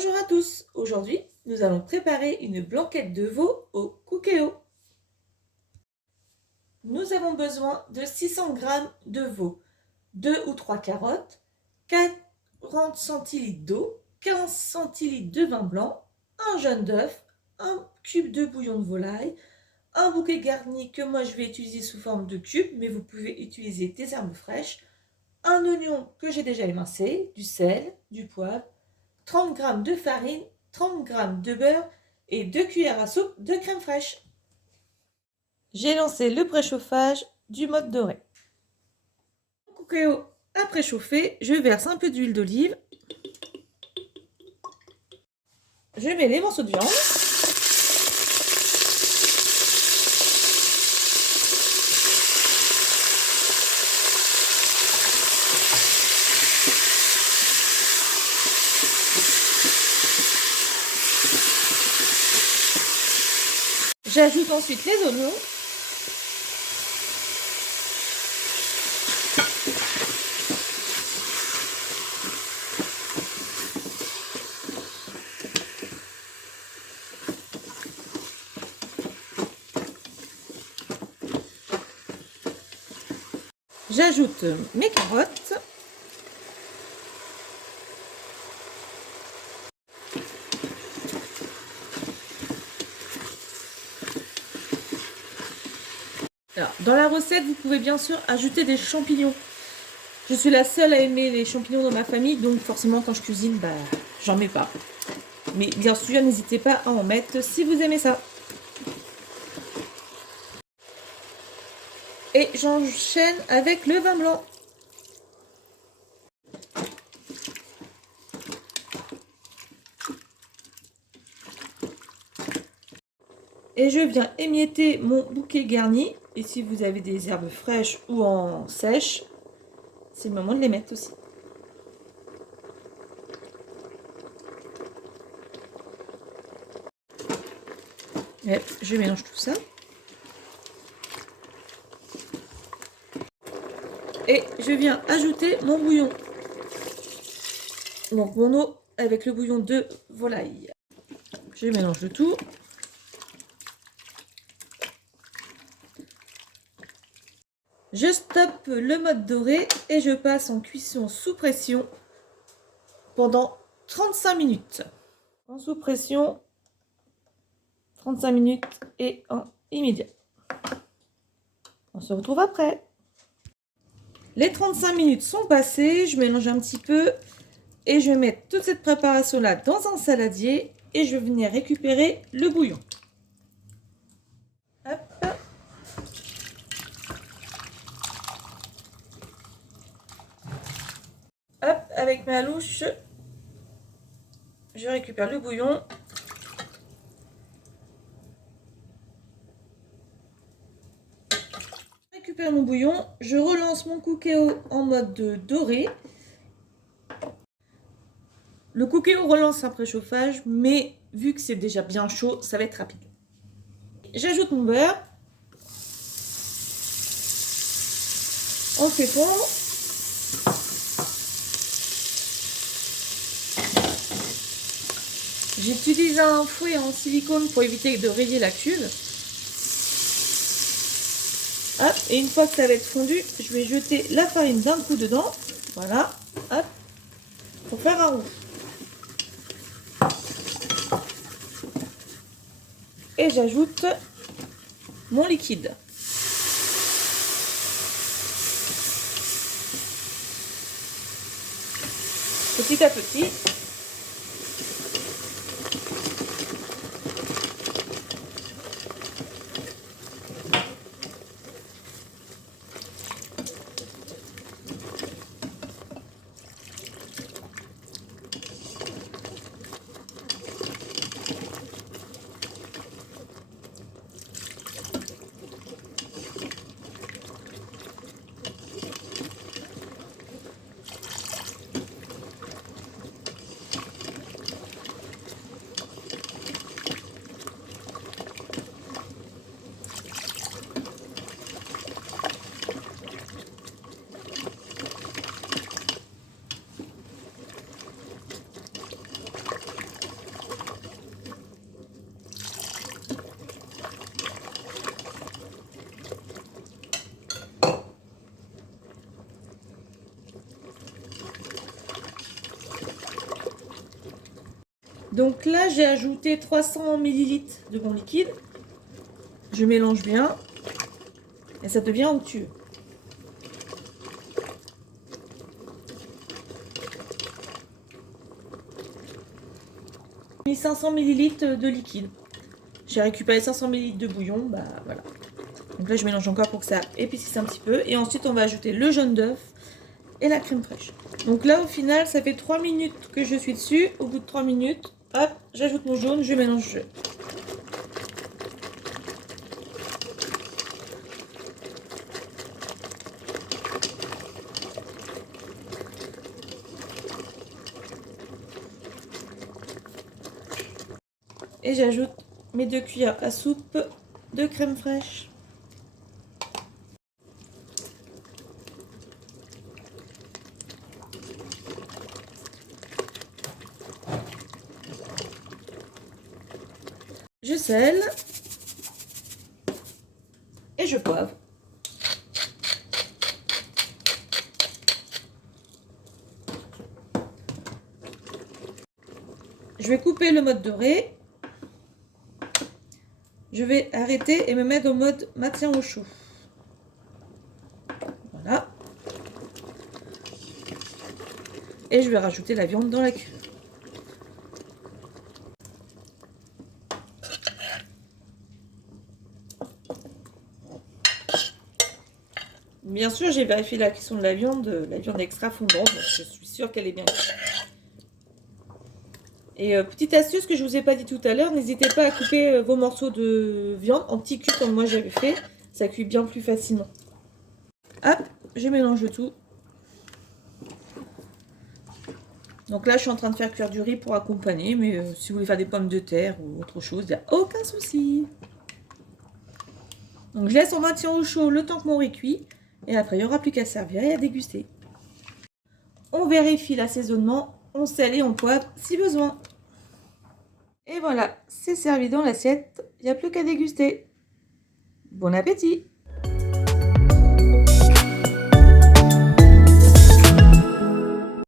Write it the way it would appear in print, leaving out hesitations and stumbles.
Bonjour à tous, aujourd'hui nous allons préparer une blanquette de veau au cookéo. Nous avons besoin de 600 g de veau, 2 ou 3 carottes, 40 centilitres d'eau, 15 centilitres de vin blanc, un jaune d'œuf, un cube de bouillon de volaille, un bouquet garni que moi je vais utiliser sous forme de cube, mais vous pouvez utiliser des herbes fraîches, un oignon que j'ai déjà émincé, du sel, du poivre, 30 g de farine, 30 g de beurre et 2 cuillères à soupe de crème fraîche. J'ai lancé le préchauffage du mode doré. Le cookéo a préchauffé, je verse un peu d'huile d'olive. Je mets les morceaux de viande. J'ajoute ensuite les oignons. J'ajoute mes carottes. Alors, dans la recette, vous pouvez bien sûr ajouter des champignons. Je suis la seule à aimer les champignons dans ma famille, donc forcément quand je cuisine, j'en mets pas. Mais bien sûr, n'hésitez pas à en mettre si vous aimez ça. Et j'enchaîne avec le vin blanc. Et je viens émietter mon bouquet garni. Et si vous avez des herbes fraîches ou en sèche, c'est le moment de les mettre aussi. Et je mélange tout ça. Et je viens ajouter mon bouillon. Donc mon eau avec le bouillon de volaille. Je mélange le tout. Je stoppe le mode doré et je passe en cuisson sous pression pendant 35 minutes. En sous pression, 35 minutes et en immédiat. On se retrouve après. Les 35 minutes sont passées, je mélange un petit peu et je vais mettre toute cette préparation là dans un saladier et je vais venir récupérer le bouillon. Hop. Hop, avec ma louche, je récupère le bouillon. Je récupère mon bouillon, je relance mon cookéo en mode doré. Le cookéo relance un préchauffage, mais vu que c'est déjà bien chaud, ça va être rapide. J'ajoute mon beurre. On fait fondre. J'utilise un fouet en silicone pour éviter de rayer la cuve. Hop, et une fois que ça va être fondu, je vais jeter la farine d'un coup dedans. Voilà, hop, pour faire un roux. Et j'ajoute mon liquide. Petit à petit. Donc là, j'ai ajouté 300 ml de mon liquide. Je mélange bien et ça devient onctueux. J'ai mis 500 ml de liquide. J'ai récupéré 500 ml de bouillon, bah voilà. Donc là, je mélange encore pour que ça épaississe un petit peu. Et ensuite, on va ajouter le jaune d'œuf et la crème fraîche. Donc là, au final, ça fait 3 minutes que je suis dessus. Au bout de 3 minutes, hop, j'ajoute mon jaune, je mélange. Et j'ajoute mes 2 cuillères à soupe de crème fraîche. Je sèle et je poivre. Je vais couper le mode doré. Je vais arrêter et me mettre au mode maintien au chaud. Voilà. Et je vais rajouter la viande dans la cuve. Bien sûr, j'ai vérifié la cuisson de la viande extra fondante, donc je suis sûre qu'elle est bien cuite. Et petite astuce que je vous ai pas dit tout à l'heure, n'hésitez pas à couper vos morceaux de viande en petits cubes comme moi j'avais fait, ça cuit bien plus facilement. Hop, je mélange le tout. Donc là, je suis en train de faire cuire du riz pour accompagner, mais si vous voulez faire des pommes de terre ou autre chose, il n'y a aucun souci. Donc je laisse en maintien au chaud le temps que mon riz cuit, et après il n'y aura plus qu'à servir et à déguster. On vérifie l'assaisonnement, on sèle et on poivre si besoin. Et voilà, c'est servi dans l'assiette, il n'y a plus qu'à déguster. Bon appétit!